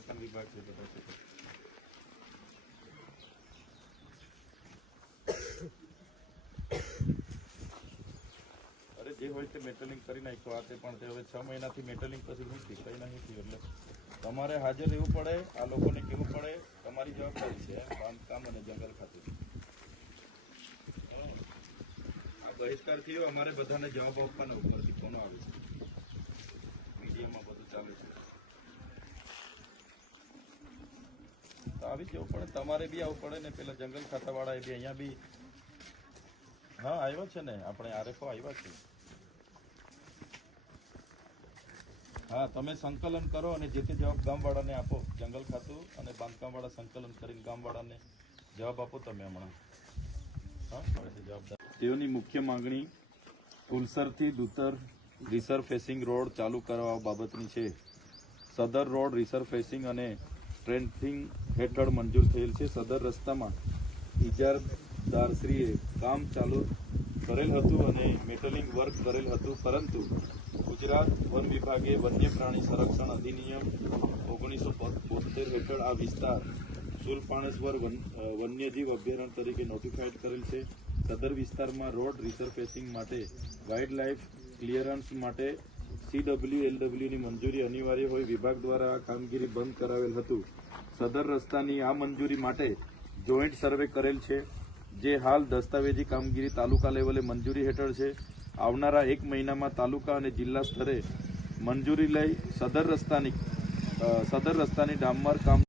મકાન વિભાગ છે બધા છે. અરે જે હોય તે મેટલિંગ કરી નાખ્યો આ તે પણ તે હવે 6 મહિનાથી મેટલિંગ પછી નથી કઈ નહીં થયું એટલે તમારે હાજર રહેવું પડે. આ લોકોને કહેવું પડે તમારી જવાબદારી છે બાંધકામ અને જંગલ ખાતું. આ બહિષ્કાર થયો અમારે બધાને જવાબ આપવાનો ઉપરથી કોનો આવે છે મીડિયામાં બધું ચાલે છે તો આવી જવું પડે. તમારે બી આવવું પડે ને પેલા જંગલ ખાતાવાળા એ બી અહીંયા બી હા આવ્યા છે ને આપણે આરએફઓ આવ્યા છે. હા તમે સંકલન કરો અને જે તે જવાબ ગામવાળાને આપો. જંગલ ખાતું અને બાંધકામવાળા સંકલન કરીને ગામવાળાને જવાબ આપો તમે હમણાં. હા મળે છે જવાબદાર. તેઓની મુખ્ય માંગણી તુલસરથી દુતર રિસરફેસિંગ રોડ ચાલુ કરવા બાબતની છે. સદર રોડ રિસરફેસિંગ અને સ્ટ્રેન્થિંગ હેઠળ મંજૂર થયેલ છે. સદર રસ્તામાં ઇજારદારશ્રીએ કામ ચાલુ કરેલ હતું અને મેટલિંગ વર્ક કરેલ હતું, પરંતુ ગુજરાત વન વિભાગે વન્ય પ્રાણી સંરક્ષણ અધિનિયમ 1972 હેઠળ આ વિસ્તાર સુલપાણેશ્વર વન્યજીવ અભયારણ્ય તરીકે નોટિફાઈડ કરેલ છે. સદર વિસ્તારમાં રોડ રિસરફેસિંગ માટે વાઇલ્ડ લાઇફ ક્લિયરન્સ માટે CWLWની મંજૂરી અનિવાર્ય હોય વિભાગ દ્વારા આ કામગીરી બંધ કરાવેલ હતું. સદર રસ્તાની આ મંજૂરી માટે જોઈન્ટ સર્વે કરેલ છે, જે હાલ દસ્તાવેજી કામગીરી તાલુકા લેવલે મંજૂરી હેઠળ છે. આવનારા 1 મહિનામાં તાલુકા અને જિલ્લા સ્તરે મંજૂરી લઈ સદર રસ્તાની ડામર કામ